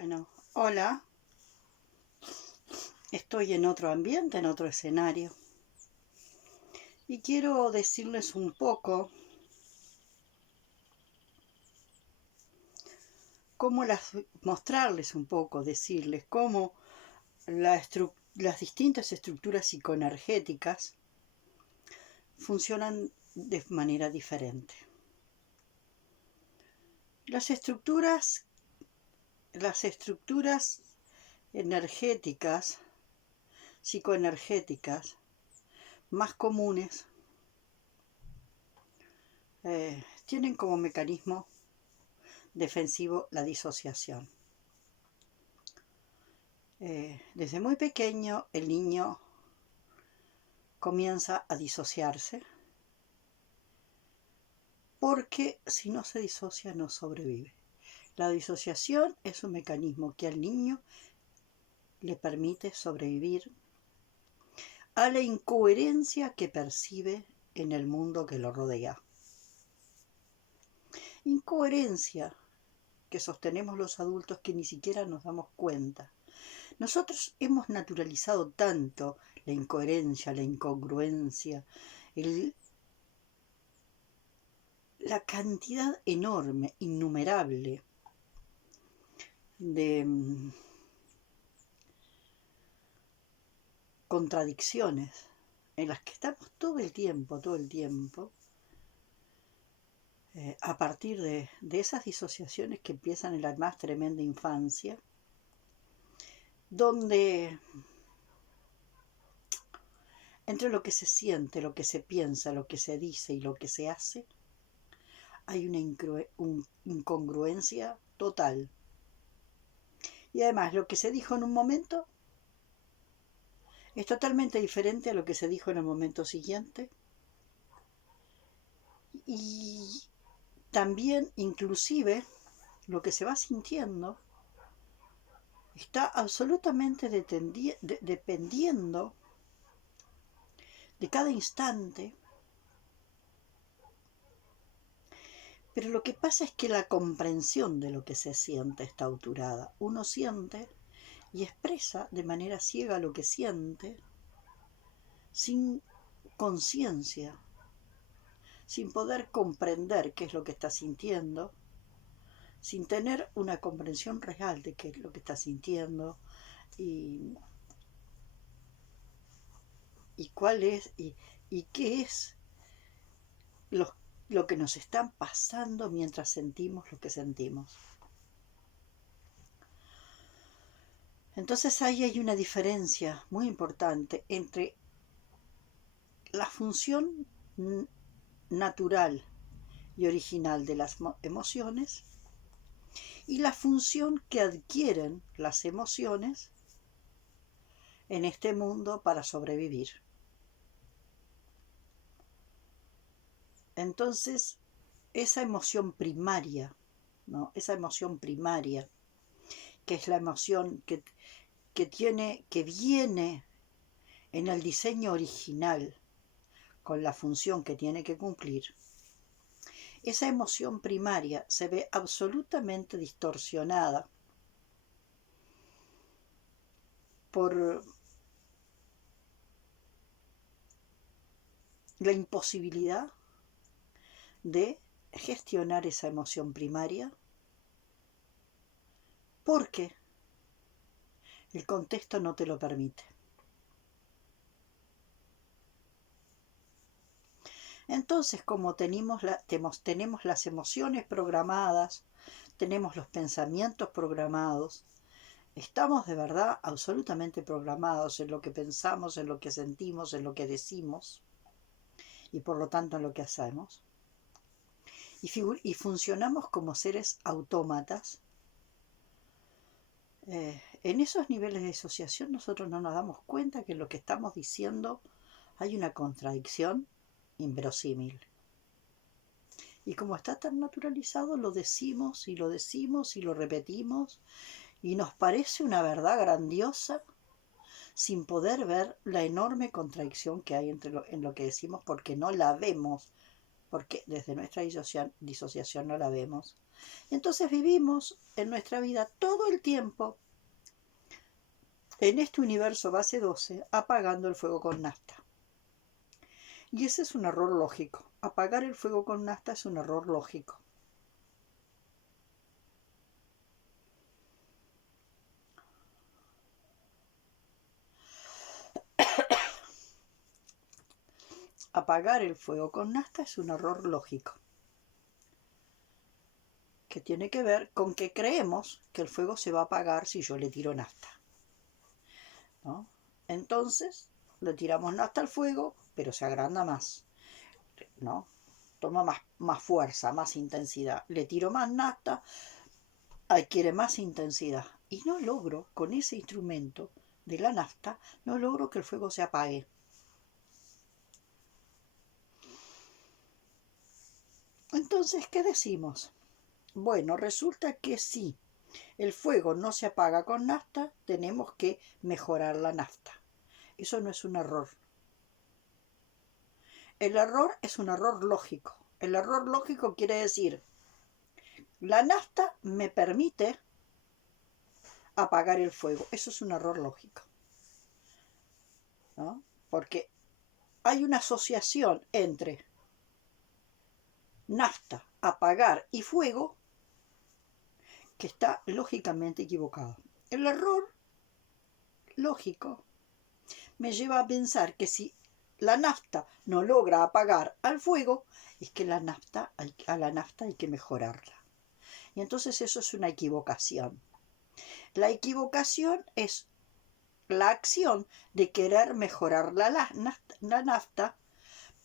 Bueno, hola, estoy en otro ambiente, en otro escenario y quiero decirles un poco mostrarles un poco, decirles cómo las distintas estructuras psicoenergéticas funcionan de manera diferente. Las estructuras energéticas, psicoenergéticas, más comunes, tienen como mecanismo defensivo la disociación. Desde muy pequeño el niño comienza a disociarse porque si no se disocia no sobrevive. La disociación es un mecanismo que al niño le permite sobrevivir a la incoherencia que percibe en el mundo que lo rodea. Incoherencia que sostenemos los adultos que ni siquiera nos damos cuenta. Nosotros hemos naturalizado tanto la incoherencia, la incongruencia, la cantidad enorme, innumerable de contradicciones en las que estamos todo el tiempo, a partir de esas disociaciones que empiezan en la más tremenda infancia, donde entre lo que se siente, lo que se piensa, lo que se dice y lo que se hace, hay una incongruencia total. Y además, lo que se dijo en un momento es totalmente diferente a lo que se dijo en el momento siguiente. Y también, inclusive, lo que se va sintiendo está absolutamente dependiendo de cada instante. Pero lo que pasa es que la comprensión de lo que se siente está auturada. Uno siente y expresa de manera ciega lo que siente, sin conciencia, sin poder comprender qué es lo que está sintiendo, sin tener una comprensión real de qué es lo que está sintiendo y cuál es y qué es lo que nos está pasando mientras sentimos lo que sentimos. Entonces ahí hay una diferencia muy importante entre la función natural y original de las emociones y la función que adquieren las emociones en este mundo para sobrevivir. Entonces, esa emoción primaria, ¿no? Esa emoción primaria, que es la emoción que viene en el diseño original con la función que tiene que cumplir, esa emoción primaria se ve absolutamente distorsionada por la imposibilidad de gestionar esa emoción primaria porque el contexto no te lo permite. Entonces, como tenemos las emociones programadas, tenemos los pensamientos programados, estamos de verdad absolutamente programados en lo que pensamos, en lo que sentimos, en lo que decimos y por lo tanto en lo que hacemos. Y funcionamos como seres autómatas. En esos niveles de disociación nosotros no nos damos cuenta que en lo que estamos diciendo hay una contradicción inverosímil. Y como está tan naturalizado, lo decimos y lo decimos y lo repetimos y nos parece una verdad grandiosa sin poder ver la enorme contradicción que hay en lo que decimos porque no la vemos porque desde nuestra disociación no la vemos. Y entonces vivimos en nuestra vida todo el tiempo en este universo base 12 apagando el fuego con nafta. Y ese es un error lógico. Apagar el fuego con nafta es un error lógico. Apagar el fuego con nafta es un error lógico, que tiene que ver con que creemos que el fuego se va a apagar si yo le tiro nafta, ¿no? Entonces le tiramos nafta al fuego, pero se agranda más, ¿no? Toma más fuerza, más intensidad. Le tiro más nafta, adquiere más intensidad. Y no logro, con ese instrumento de la nafta, no logro que el fuego se apague. Entonces, ¿qué decimos? Bueno, resulta que si el fuego no se apaga con nafta, tenemos que mejorar la nafta. Eso no es un error. El error es un error lógico. El error lógico quiere decir, la nafta me permite apagar el fuego. Eso es un error lógico, ¿no? Porque hay una asociación entre nafta, apagar y fuego que está lógicamente equivocada. El error lógico me lleva a pensar que si la nafta no logra apagar al fuego, es que a la nafta hay que mejorarla. Y entonces eso es una equivocación. La equivocación es la acción de querer mejorar la nafta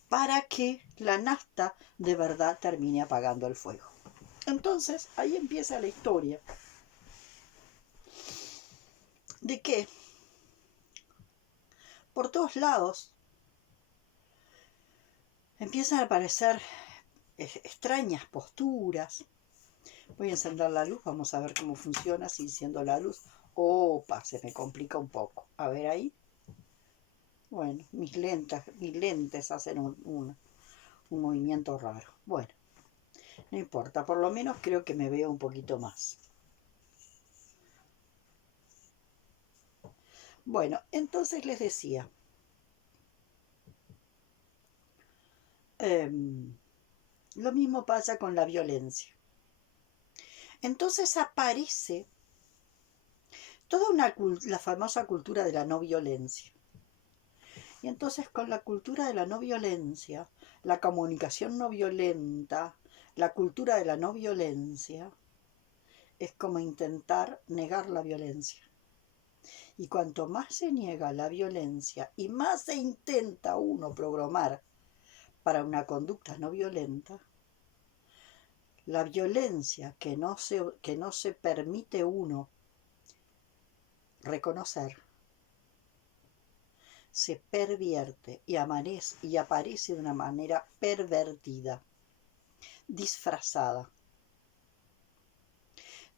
para que la nafta de verdad termine apagando el fuego. Entonces ahí empieza la historia de que por todos lados empiezan a aparecer extrañas posturas. Voy a encender la luz, vamos a ver cómo funciona si enciendo la luz. Opa, se me complica un poco. A ver ahí. Bueno, mis lentes hacen un movimiento raro. Bueno, no importa, por lo menos creo que me veo un poquito más. Bueno, entonces les decía, lo mismo pasa con la violencia. Entonces aparece toda la famosa cultura de la no violencia. Y entonces con la cultura de la no violencia, la comunicación no violenta, la cultura de la no violencia, es como intentar negar la violencia. Y cuanto más se niega la violencia y más se intenta uno programar para una conducta no violenta, la violencia que no se permite uno reconocer se pervierte y aparece de una manera pervertida, disfrazada.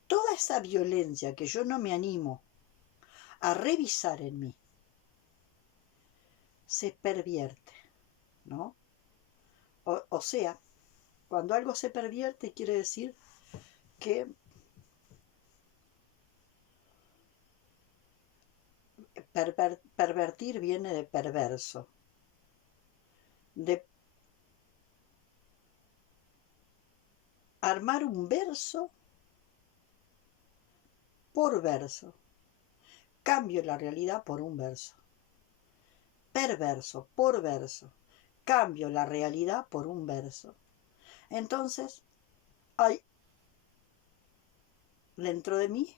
Toda esa violencia que yo no me animo a revisar en mí se pervierte, ¿no? O sea, cuando algo se pervierte quiere decir que pervertir viene de perverso, de armar un verso por verso. Cambio la realidad por un verso. Perverso por verso. Cambio la realidad por un verso. Entonces, hay dentro de mí,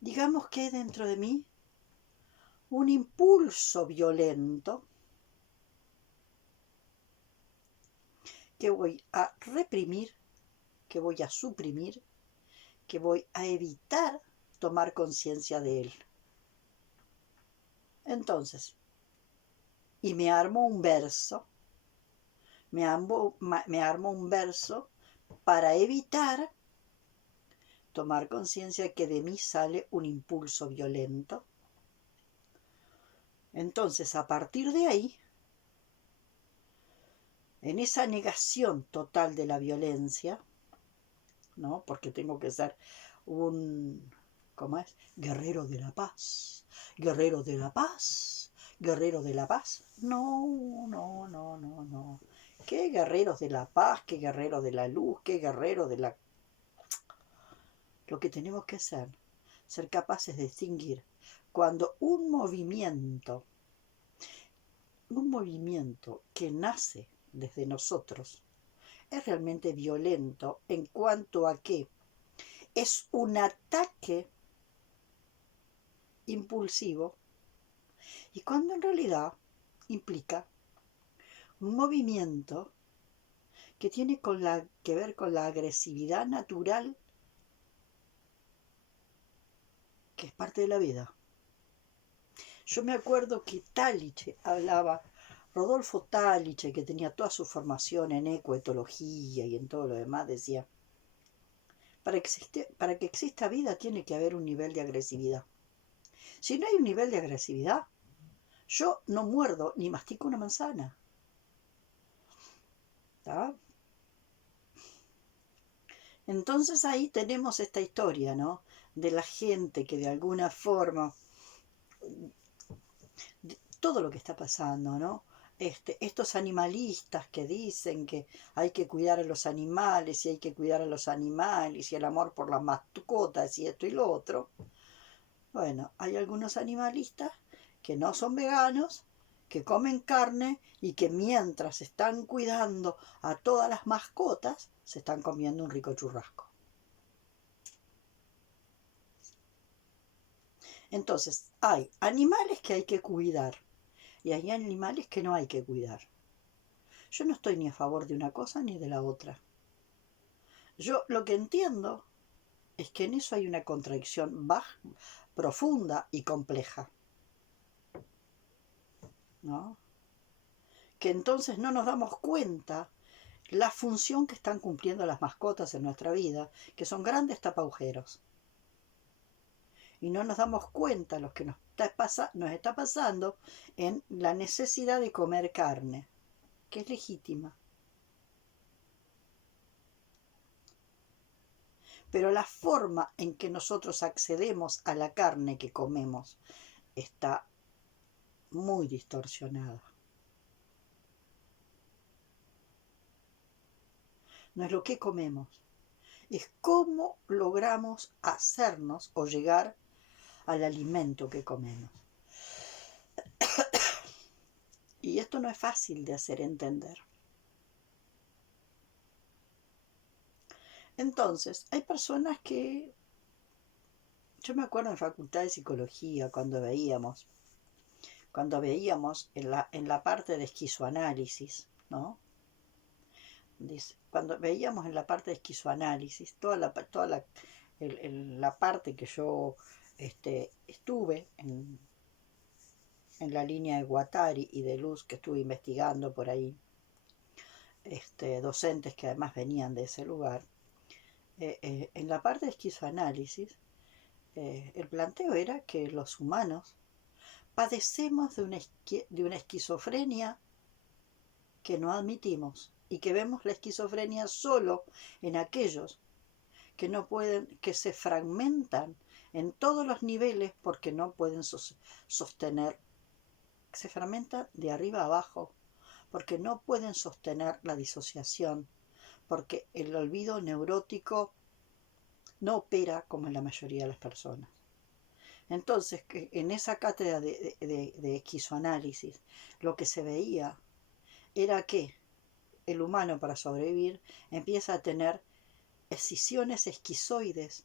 digamos que hay dentro de mí un impulso violento que voy a reprimir, que voy a suprimir, que voy a evitar tomar conciencia de él. Entonces, y me armo un verso, me armo un verso para evitar tomar conciencia que de mí sale un impulso violento. Entonces, a partir de ahí, en esa negación total de la violencia, ¿no? Porque tengo que ser un, ¿cómo es? Guerrero de la paz, guerrero de la paz, guerrero de la paz. No, no, no, no, no. ¿Qué guerreros de la paz? ¿Qué guerreros de la luz? ¿Qué guerreros de la... Lo que tenemos que hacer, ser capaces de distinguir cuando un movimiento que nace desde nosotros es realmente violento en cuanto a que es un ataque impulsivo y cuando en realidad implica un movimiento que tiene que ver con la agresividad natural que es parte de la vida. Yo me acuerdo que Taliche hablaba, Rodolfo Taliche, que tenía toda su formación en ecoetología y en todo lo demás, decía, para que exista vida tiene que haber un nivel de agresividad. Si no hay un nivel de agresividad, yo no muerdo ni mastico una manzana. ¿Tá? Entonces ahí tenemos esta historia, ¿no? De la gente que de alguna forma, todo lo que está pasando, ¿no? Estos animalistas que dicen que hay que cuidar a los animales y hay que cuidar a los animales y el amor por las mascotas y esto y lo otro. Bueno, hay algunos animalistas que no son veganos, que comen carne y que mientras están cuidando a todas las mascotas, se están comiendo un rico churrasco. Entonces, hay animales que hay que cuidar y hay animales que no hay que cuidar. Yo no estoy ni a favor de una cosa ni de la otra. Yo lo que entiendo es que en eso hay una contradicción baja, profunda y compleja, ¿no? Que entonces no nos damos cuenta la función que están cumpliendo las mascotas en nuestra vida, que son grandes tapaujeros. Y no nos damos cuenta lo que nos está pasando en la necesidad de comer carne, que es legítima. Pero la forma en que nosotros accedemos a la carne que comemos está muy distorsionada. No es lo que comemos, es cómo logramos hacernos o llegar al alimento que comemos. Y esto no es fácil de hacer entender. Entonces, hay personas que... Yo me acuerdo en Facultad de Psicología cuando veíamos en la parte de esquizoanálisis, ¿no? Dice, cuando veíamos en la parte de esquizoanálisis, la parte que yo estuve en la línea de Guattari y de Luz, que estuve investigando por ahí, docentes que además venían de ese lugar, en la parte de esquizoanálisis, el planteo era que los humanos padecemos de una esquizofrenia que no admitimos y que vemos la esquizofrenia solo en aquellos que no pueden, que se fragmentan en todos los niveles porque no pueden sostener, se fragmentan de arriba a abajo porque no pueden sostener la disociación, porque el olvido neurótico no opera como en la mayoría de las personas. Entonces, en esa cátedra de esquizoanálisis, lo que se veía era que el humano, para sobrevivir, empieza a tener escisiones esquizoides.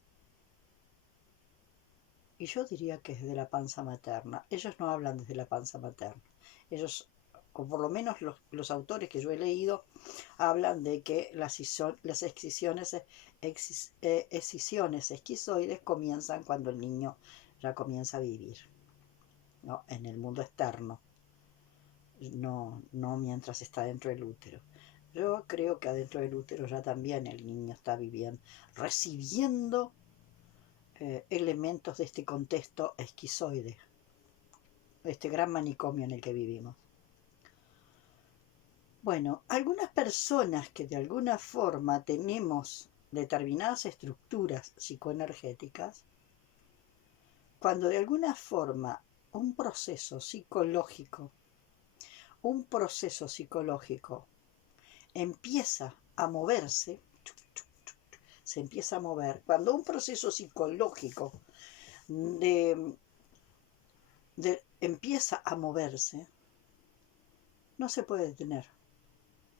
Y yo diría que es desde la panza materna. Ellos no hablan desde la panza materna. Ellos, o por lo menos los autores que yo he leído, hablan de que las escisiones esquizoides comienzan cuando el niño ya comienza a vivir, ¿no? En el mundo externo, no mientras está dentro del útero. Yo creo que adentro del útero ya también el niño está viviendo, recibiendo elementos de este contexto esquizoide, este gran manicomio en el que vivimos. Bueno, algunas personas que de alguna forma tenemos determinadas estructuras psicoenergéticas, cuando de alguna forma un proceso psicológico empieza a moverse, se empieza a mover, cuando un proceso psicológico empieza a moverse, no se puede detener,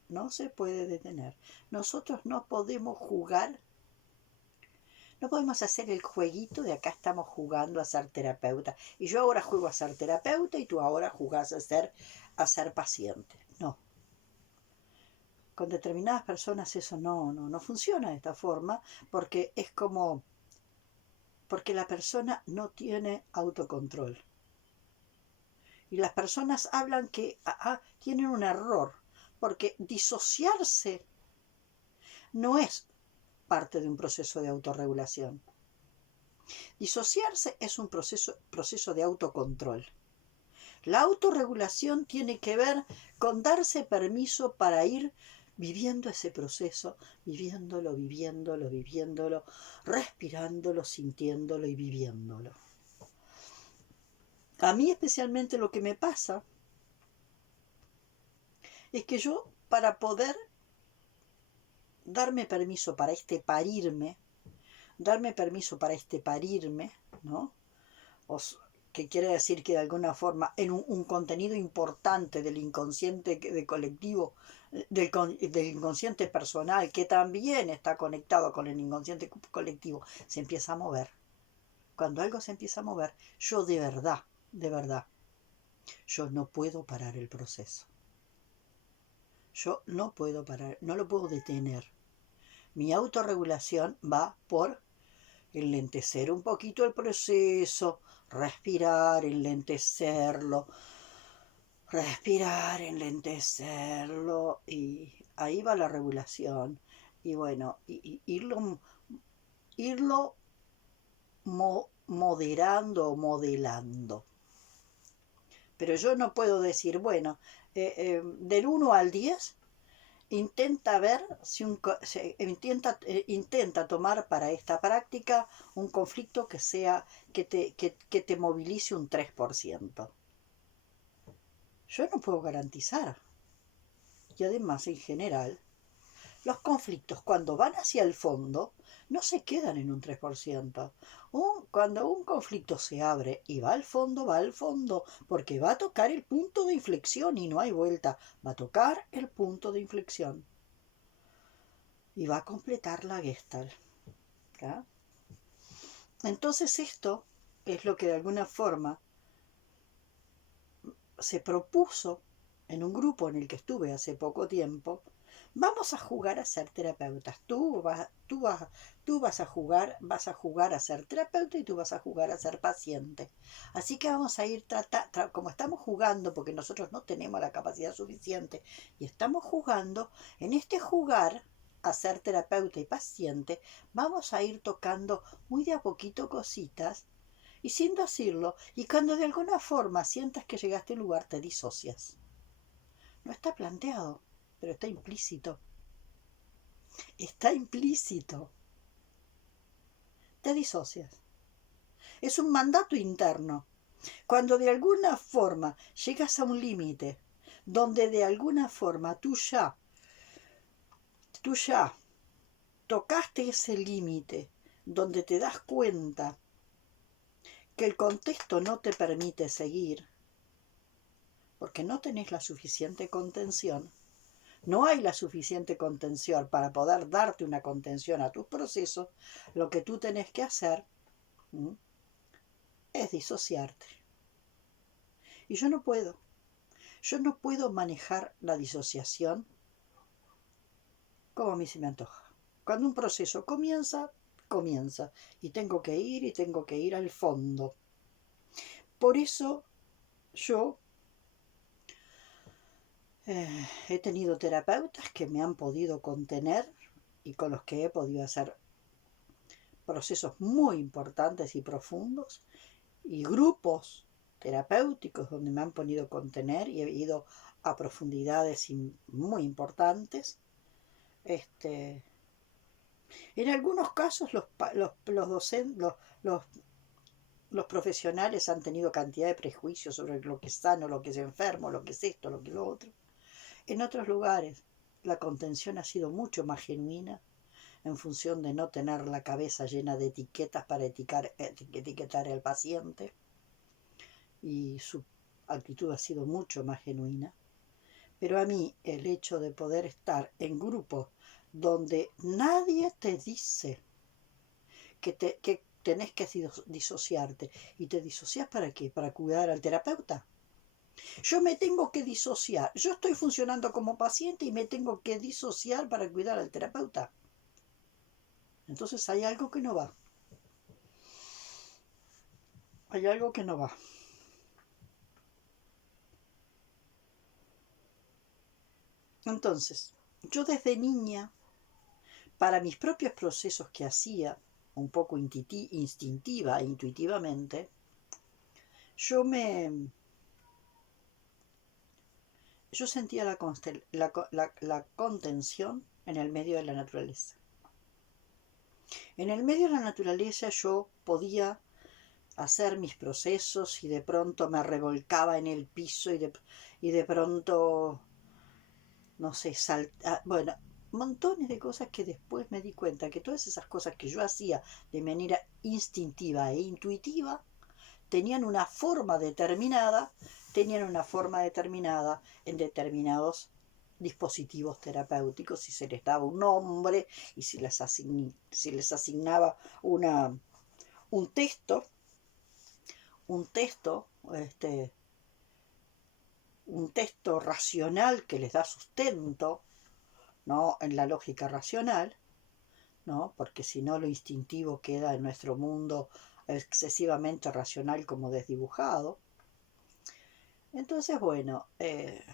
no se puede detener. Nosotros no podemos jugar, no podemos hacer el jueguito de acá estamos jugando a ser terapeuta y yo ahora juego a ser terapeuta y tú ahora jugás a ser paciente. No. Con determinadas personas eso no funciona de esta forma porque es como, porque la persona no tiene autocontrol. Y las personas hablan que tienen un error, porque disociarse no es parte de un proceso de autorregulación. Disociarse es un proceso de autocontrol. La autorregulación tiene que ver con darse permiso para ir viviendo ese proceso, viviéndolo, respirándolo, sintiéndolo y viviéndolo. A mí especialmente lo que me pasa es que yo, para poder darme permiso para parirme, ¿no? Que quiere decir que de alguna forma en un contenido importante del inconsciente colectivo, del inconsciente personal, que también está conectado con el inconsciente colectivo, se empieza a mover. Cuando algo se empieza a mover, yo de verdad, yo no puedo parar el proceso. Yo no puedo parar, no lo puedo detener. Mi autorregulación va por enlentecer un poquito el proceso, respirar, enlentecerlo, y ahí va la regulación. Y bueno, irlo moderando o modelando. Pero yo no puedo decir, bueno, del 1 al 10, intenta ver si intenta tomar para esta práctica un conflicto que te movilice un 3%. Yo no puedo garantizar. Y además, en general, los conflictos cuando van hacia el fondo no se quedan en un 3%. Cuando un conflicto se abre y va al fondo, porque va a tocar el punto de inflexión y no hay vuelta, va a tocar el punto de inflexión y va a completar la Gestalt. ¿Ya? Entonces esto es lo que de alguna forma se propuso en un grupo en el que estuve hace poco tiempo. Vamos a jugar a ser terapeutas. Tú vas a jugar a ser terapeuta y tú vas a jugar a ser paciente. Así que vamos a ir como estamos jugando, porque nosotros no tenemos la capacidad suficiente, y estamos jugando, en este jugar a ser terapeuta y paciente, vamos a ir tocando muy de a poquito cositas y sin decirlo, y cuando de alguna forma sientas que llegaste al lugar, te disocias. No está planteado, pero está implícito. Está implícito. Te disocias. Es un mandato interno. Cuando de alguna forma llegas a un límite, donde de alguna forma tú ya tocaste ese límite, donde te das cuenta que el contexto no te permite seguir, porque no tenés la suficiente contención. No hay la suficiente contención para poder darte una contención a tus procesos. Lo que tú tenés que hacer es disociarte. Y yo no puedo manejar la disociación como a mí se me antoja. Cuando un proceso comienza. Y tengo que ir al fondo. Por eso yo he tenido terapeutas que me han podido contener y con los que he podido hacer procesos muy importantes y profundos, y grupos terapéuticos donde me han podido contener y he ido a profundidades muy importantes. En algunos casos los docentes, los profesionales han tenido cantidad de prejuicios sobre lo que es sano, lo que es enfermo, lo que es esto, lo que es lo otro. En otros lugares la contención ha sido mucho más genuina en función de no tener la cabeza llena de etiquetas para etiquetar al paciente, y su actitud ha sido mucho más genuina. Pero a mí el hecho de poder estar en grupos donde nadie te dice que tenés que disociarte, y te disocias ¿para qué? Para cuidar al terapeuta. Yo me tengo que disociar, yo estoy funcionando como paciente y me tengo que disociar para cuidar al terapeuta. Entonces hay algo que no va. Hay algo que no va. Entonces, yo desde niña, para mis propios procesos que hacía, un poco instintiva e intuitivamente, yo sentía la contención en el medio de la naturaleza. En el medio de la naturaleza yo podía hacer mis procesos y de pronto me revolcaba en el piso y de pronto, no sé, bueno, montones de cosas que después me di cuenta que todas esas cosas que yo hacía de manera instintiva e intuitiva tenían una forma determinada, en determinados dispositivos terapéuticos, y se les daba un nombre, y si les asignaba un texto, un texto, un texto racional que les da sustento, ¿no? En la lógica racional, ¿no? Porque si no, lo instintivo queda en nuestro mundo excesivamente racional, como desdibujado. Entonces, bueno, en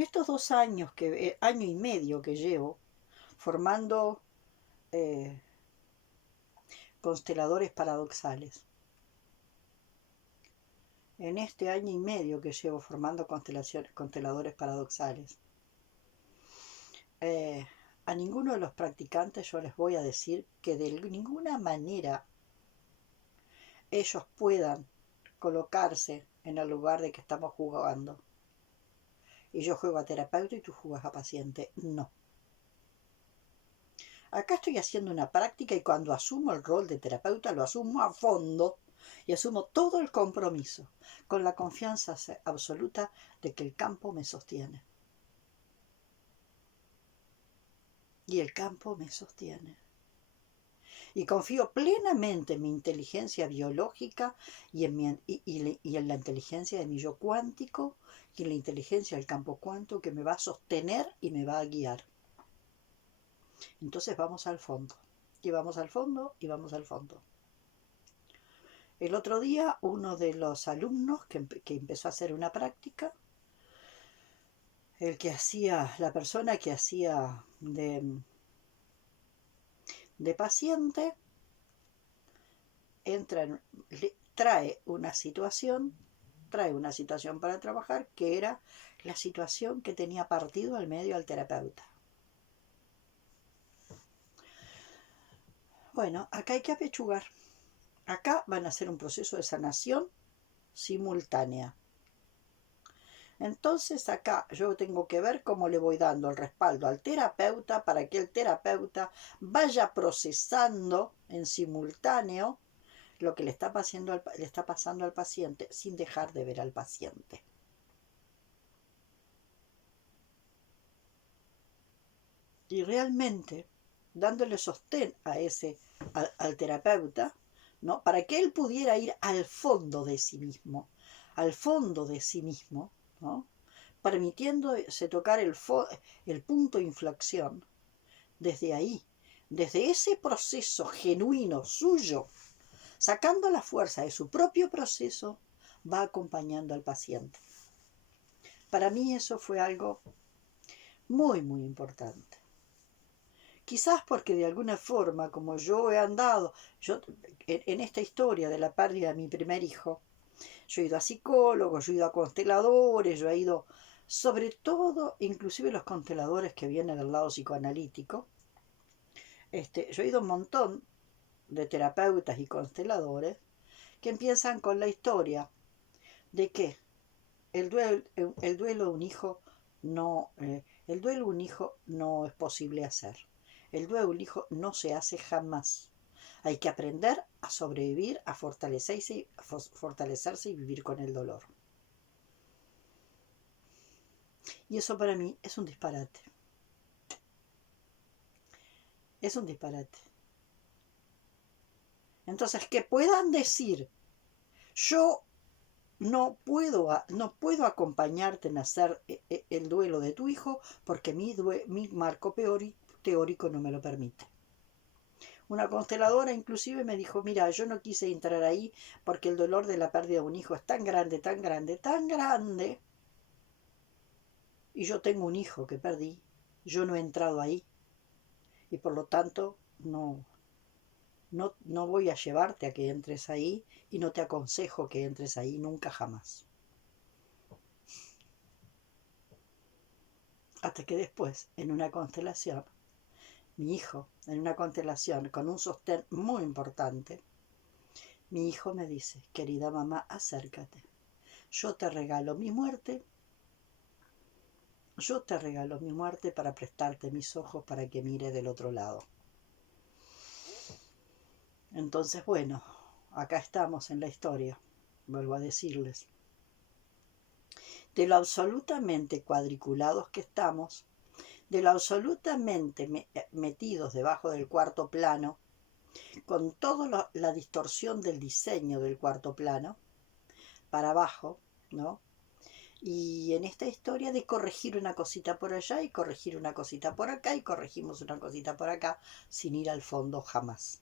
estos 2 años, año y medio que llevo formando eh, consteladores paradoxales, en este año y medio que llevo formando consteladores paradoxales, a ninguno de los practicantes yo les voy a decir que de ninguna manera ellos puedan colocarse en el lugar de que estamos jugando. Y yo juego a terapeuta y tú jugas a paciente. No. Acá estoy haciendo una práctica, y cuando asumo el rol de terapeuta lo asumo a fondo y asumo todo el compromiso, con la confianza absoluta de que el campo me sostiene. Y el campo me sostiene. Y confío plenamente en mi inteligencia biológica y en la inteligencia de mi yo cuántico y en la inteligencia del campo cuántico, que me va a sostener y me va a guiar. Entonces vamos al fondo, y vamos al fondo, y vamos al fondo. El otro día uno de los alumnos que empezó a hacer una práctica, la persona que hacía de paciente, trae una situación para trabajar, que era la situación que tenía partido al medio al terapeuta. Bueno, acá hay que apechugar. Acá van a hacer un proceso de sanación simultánea. Entonces acá yo tengo que ver cómo le voy dando el respaldo al terapeuta para que el terapeuta vaya procesando en simultáneo lo que le está pasando al paciente, sin dejar de ver al paciente. Y realmente dándole sostén al terapeuta, ¿no? Para que él pudiera ir al fondo de sí mismo, ¿no? Permitiéndose tocar el punto de inflexión desde ahí, desde ese proceso genuino suyo, sacando la fuerza de su propio proceso, va acompañando al paciente. Para mí eso fue algo muy, muy importante. Quizás porque de alguna forma, como yo he andado en esta historia de la pérdida de mi primer hijo, Yo he ido a psicólogos, yo he ido a consteladores, yo he ido, sobre todo, inclusive los consteladores que vienen del lado psicoanalítico. Yo he ido a un montón de terapeutas y consteladores que empiezan con la historia de que el duelo de un hijo no, el duelo de un hijo no es posible hacer. El duelo de un hijo no se hace jamás. Hay que aprender a sobrevivir, a fortalecerse y vivir con el dolor. Y eso para mí es un disparate. Es un disparate. Entonces, que puedan decir, yo no puedo acompañarte en hacer el duelo de tu hijo porque mi marco teórico no me lo permite. Una consteladora inclusive me dijo, mira, yo no quise entrar ahí porque el dolor de la pérdida de un hijo es tan grande, tan grande, tan grande. Y yo tengo un hijo que perdí, yo no he entrado ahí. Y por lo tanto no voy a llevarte a que entres ahí y no te aconsejo que entres ahí nunca jamás. Hasta que después, en una constelación, mi hijo, en una constelación con un sostén muy importante, mi hijo me dice, querida mamá, acércate. Yo te regalo mi muerte para prestarte mis ojos para que mire del otro lado. Entonces, bueno, acá estamos en la historia, vuelvo a decirles. De lo absolutamente cuadriculados que estamos, de lo absolutamente metidos debajo del cuarto plano, con toda la distorsión del diseño del cuarto plano, para abajo, ¿no? Y en esta historia de corregir una cosita por allá y corregir una cosita por acá y corregimos una cosita por acá sin ir al fondo jamás.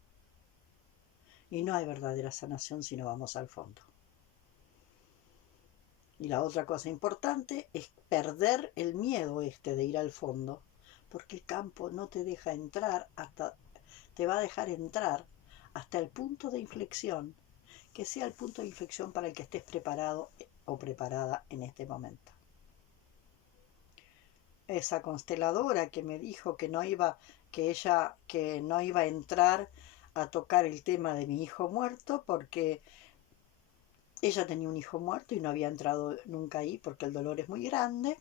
Y no hay verdadera sanación si no vamos al fondo. Y la otra cosa importante es perder el miedo de ir al fondo, porque el campo no te deja entrar te va a dejar entrar hasta el punto de inflexión, que sea el punto de inflexión para el que estés preparado o preparada en este momento. Esa consteladora que me dijo que no iba a entrar a tocar el tema de mi hijo muerto porque ella tenía un hijo muerto y no había entrado nunca ahí porque el dolor es muy grande.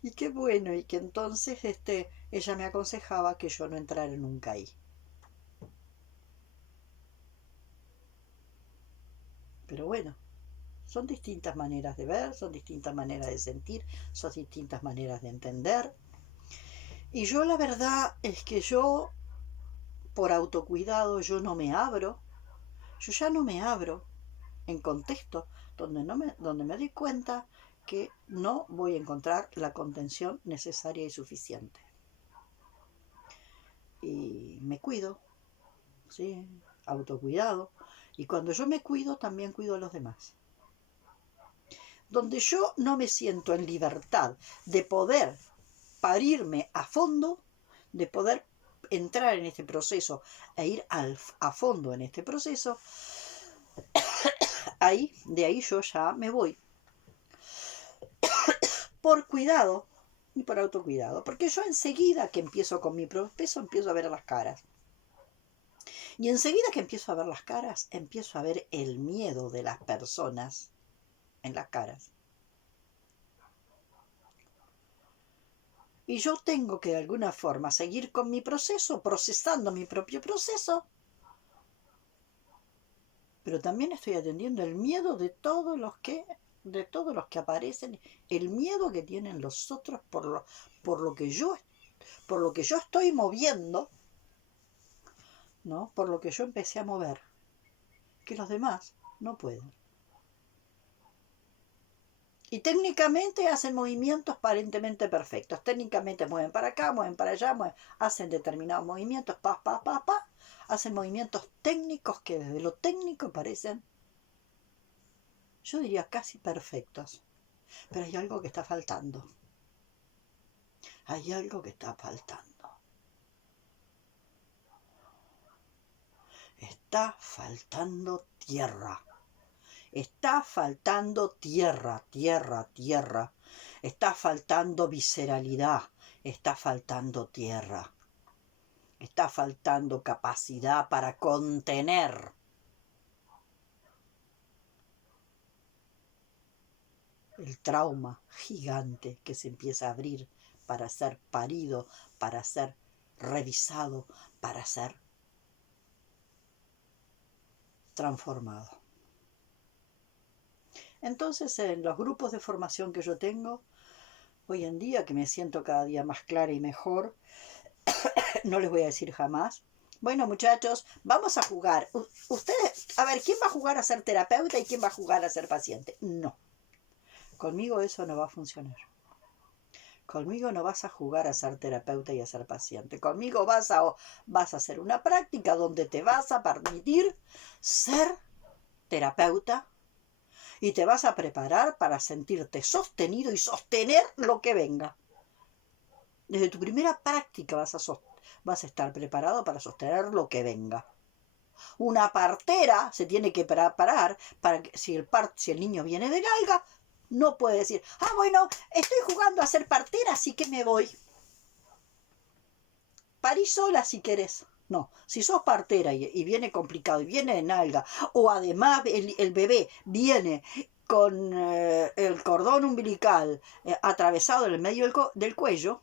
Y qué bueno, y que entonces ella me aconsejaba que yo no entrara nunca ahí. Pero bueno, son distintas maneras de ver, son distintas maneras de sentir, son distintas maneras de entender. Y yo la verdad es que yo, por autocuidado, yo no me abro, yo ya no me abro en contextos donde me doy cuenta que no voy a encontrar la contención necesaria y suficiente. Y me cuido, ¿sí? Autocuidado. Y cuando yo me cuido, también cuido a los demás. Donde yo no me siento en libertad de poder parirme a fondo, de poder entrar en este proceso e ir a fondo en este proceso, de ahí yo ya me voy. Por cuidado y por autocuidado. Porque yo enseguida que empiezo con mi proceso, empiezo a ver las caras. Y enseguida que empiezo a ver las caras, empiezo a ver el miedo de las personas en las caras. Y yo tengo que de alguna forma seguir con mi proceso, procesando mi propio proceso, pero también estoy atendiendo el miedo de todos los que aparecen, el miedo que tienen los otros por lo que yo estoy moviendo, ¿no? Por lo que yo empecé a mover, que los demás no pueden. Y técnicamente hacen movimientos aparentemente perfectos. Técnicamente mueven para acá, mueven para allá, hacen determinados movimientos, hacen movimientos técnicos que desde lo técnico parecen, yo diría, casi perfectos. Pero hay algo que está faltando. Hay algo que está faltando. Está faltando tierra. Está faltando tierra, tierra, tierra. Está faltando visceralidad. Está faltando tierra. Está faltando capacidad para contener. El trauma gigante que se empieza a abrir para ser parido, para ser revisado, para ser transformado. Entonces, en los grupos de formación que yo tengo, hoy en día, que me siento cada día más clara y mejor, no les voy a decir jamás, bueno, muchachos, vamos a jugar. Ustedes, a ver, ¿quién va a jugar a ser terapeuta y quién va a jugar a ser paciente? No. Conmigo eso no va a funcionar. Conmigo no vas a jugar a ser terapeuta y a ser paciente. Conmigo vas a hacer una práctica donde te vas a permitir ser terapeuta y te vas a preparar para sentirte sostenido y sostener lo que venga. Desde tu primera práctica vas a estar preparado para sostener lo que venga. Una partera se tiene que preparar para que si el niño viene de nalga, no puede decir, bueno, estoy jugando a ser partera, así que me voy. Parí sola si querés. No, si sos partera y viene complicado y viene de nalga, o además el bebé viene con el cordón umbilical atravesado en el medio del cuello,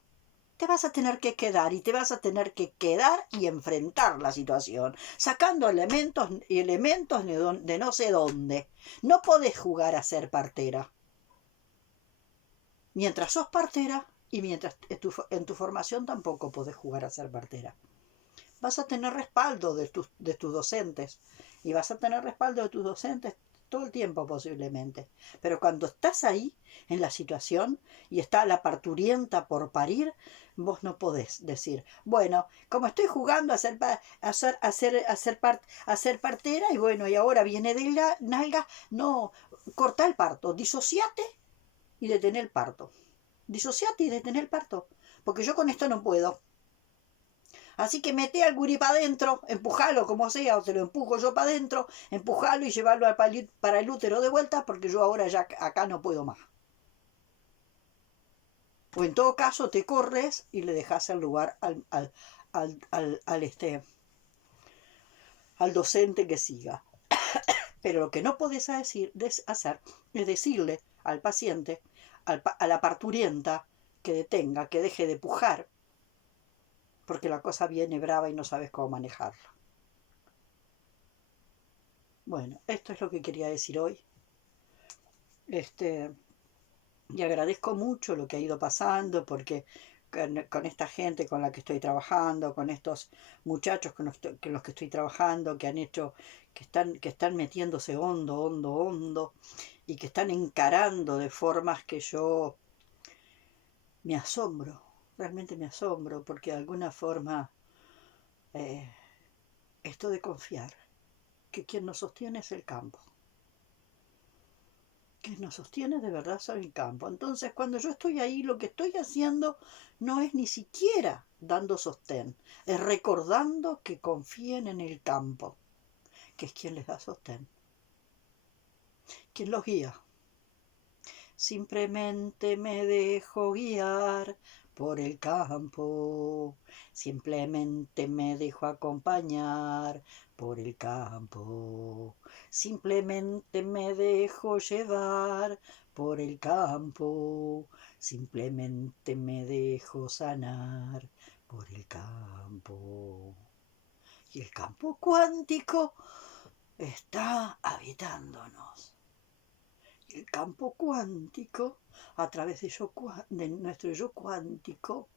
te vas a tener que quedar y te vas a tener que quedar y enfrentar la situación, sacando elementos de no sé dónde. No podés jugar a ser partera. Mientras sos partera y mientras en tu formación tampoco podés jugar a ser partera. Vas a tener respaldo de tus docentes y vas a tener respaldo de tus docentes todo el tiempo posiblemente. Pero cuando estás ahí en la situación y está la parturienta por parir, vos no podés decir, bueno, como estoy jugando a ser partera y bueno, y ahora viene de la nalga, no, corta el parto, disociate y detén el parto. Disociate y detén el parto, porque yo con esto no puedo. Así que mete al gurí para adentro, empujalo como sea, o te lo empujo yo para adentro, empujalo y llevarlo para el útero de vuelta, porque yo ahora ya acá no puedo más. O en todo caso te corres y le dejas el lugar al docente que siga. Pero lo que no podés hacer es decirle al paciente, a la parturienta, que detenga, que deje de pujar, porque la cosa viene brava y no sabes cómo manejarla. Bueno, esto es lo que quería decir hoy. Y agradezco mucho lo que ha ido pasando, porque con esta gente con la que estoy trabajando, con estos muchachos con los que estoy trabajando, que han hecho, que están metiéndose hondo, hondo, hondo, y que están encarando de formas que yo me asombro, realmente me asombro, porque de alguna forma esto de confiar que quien nos sostiene es el campo. Que nos sostiene de verdad es el campo. Entonces, cuando yo estoy ahí, lo que estoy haciendo no es ni siquiera dando sostén, es recordando que confíen en el campo, que es quien les da sostén, quien los guía. Simplemente me dejo guiar por el campo, simplemente me dejo acompañar por el campo, simplemente me dejo llevar por el campo, simplemente me dejo sanar por el campo. Y el campo cuántico está habitándonos. El campo cuántico, a través de nuestro yo cuántico,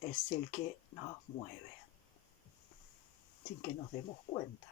es el que nos mueve, sin que nos demos cuenta.